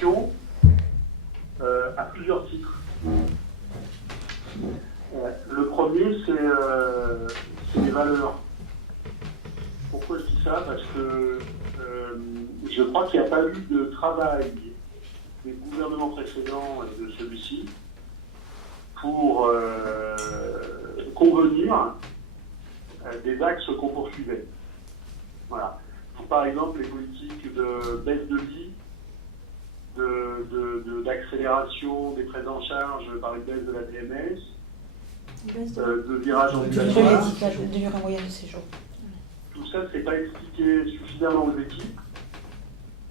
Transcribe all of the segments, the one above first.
attention à plusieurs titres. Le premier, c'est les valeurs. Pourquoi je dis ça? Parce que je crois qu'il n'y a pas eu de travail des gouvernements précédents et de celui-ci pour convenir des axes qu'on poursuivait. Voilà. Donc, par exemple, les politiques de baisse de vie, d'accélération des prises en charge par une baisse de la DMS, de virage en de durée moyenne de séjour. Tout ça, c'est pas expliqué suffisamment aux équipes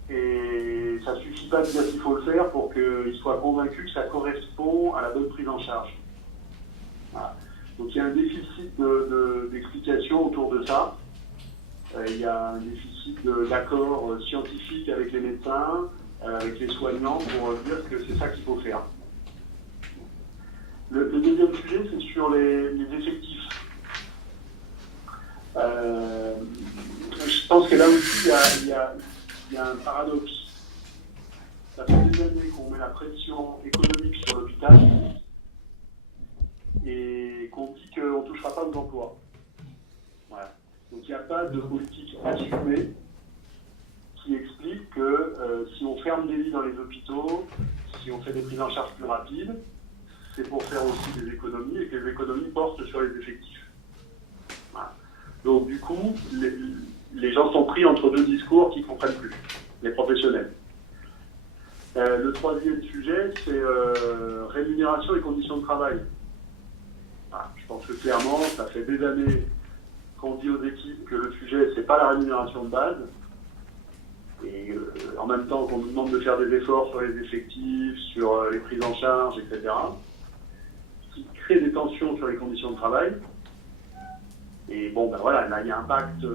et ça suffit pas de dire qu'il faut le faire pour qu'ils soient convaincus que ça correspond à la bonne prise en charge. Voilà. Donc il y a un déficit d'explication autour de ça. Il y a un déficit d'accord scientifique avec les médecins, avec les soignants pour dire que c'est ça qu'il faut faire. Le deuxième sujet, c'est sur les effectifs. Je pense que là aussi, il y a un paradoxe. Ça fait des années qu'on met la pression économique sur l'hôpital et qu'on dit qu'on ne touchera pas aux emplois. Voilà. Donc il n'y a pas de politique assumée qui explique que si on ferme des lits dans les hôpitaux, si on fait des prises en charge plus rapides, c'est pour faire aussi des économies et que les économies portent sur les effectifs. Voilà. Donc du coup, les gens sont pris entre deux discours qu'ils ne comprennent plus, les professionnels. Le troisième sujet, c'est rémunération et conditions de travail. Voilà. Je pense que clairement, ça fait des années qu'on dit aux équipes que le sujet, c'est pas la rémunération de base. Et en même temps qu'on nous demande de faire des efforts sur les effectifs, sur les prises en charge, etc. Ce qui crée des tensions sur les conditions de travail. Et bon, ben voilà, là, il y a un pacte,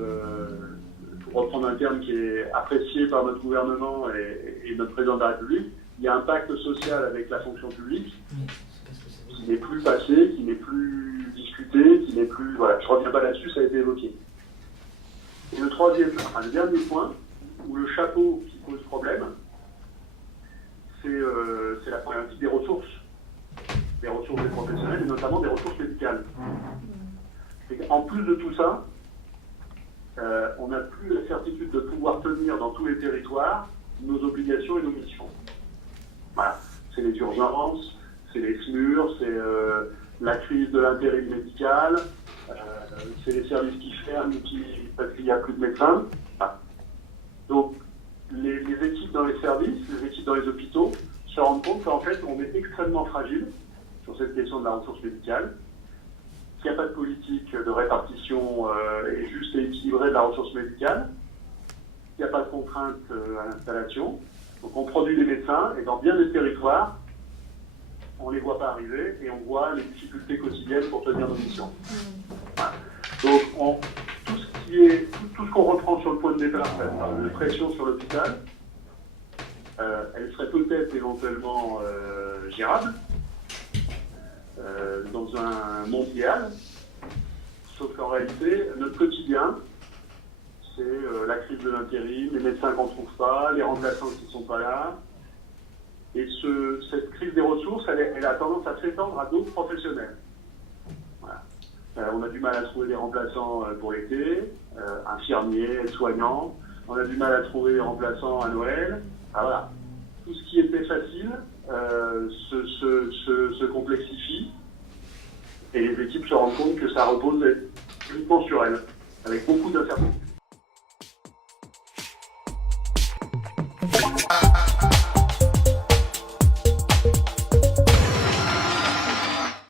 pour reprendre un terme qui est apprécié par notre gouvernement et notre président de la République, il y a un pacte social avec la fonction publique qui n'est plus passé, qui n'est plus discuté, qui n'est plus... Voilà, je ne reviens pas là-dessus, ça a été évoqué. Et le dernier point, où le chapeau qui pose problème, c'est la problématique des ressources des professionnels et notamment des ressources médicales. En plus de tout ça, on n'a plus la certitude de pouvoir tenir dans tous les territoires nos obligations et nos missions. Voilà. C'est les urgences, c'est les SMUR, c'est la crise de l'intérim médical, c'est les services qui ferment parce qu'il n'y a plus de médecins. Voilà. Donc, les équipes dans les services, les équipes dans les hôpitaux se rendent compte qu'en fait, on est extrêmement fragile sur cette question de la ressource médicale. Il n'y a pas de politique de répartition juste et équilibrée de la ressource médicale. Il n'y a pas de contrainte à l'installation. Donc on produit des médecins et dans bien des territoires, on ne les voit pas arriver et on voit les difficultés quotidiennes pour tenir nos missions. Voilà. Donc tout ce qu'on reprend sur le point de départ, la pression sur l'hôpital, elle serait peut-être éventuellement gérable. Dans un monde idéal, sauf qu'en réalité, notre quotidien, c'est la crise de l'intérim, les médecins qu'on ne trouve pas, les remplaçants qui ne sont pas là. Et cette crise des ressources, elle a tendance à s'étendre à d'autres professionnels. Voilà. On a du mal à trouver des remplaçants pour l'été, infirmiers, aides-soignants. On a du mal à trouver des remplaçants à Noël. Ah, voilà. Tout ce qui était facile se complexifie et les équipes se rendent compte que ça repose uniquement sur elles, avec beaucoup d'incertitudes.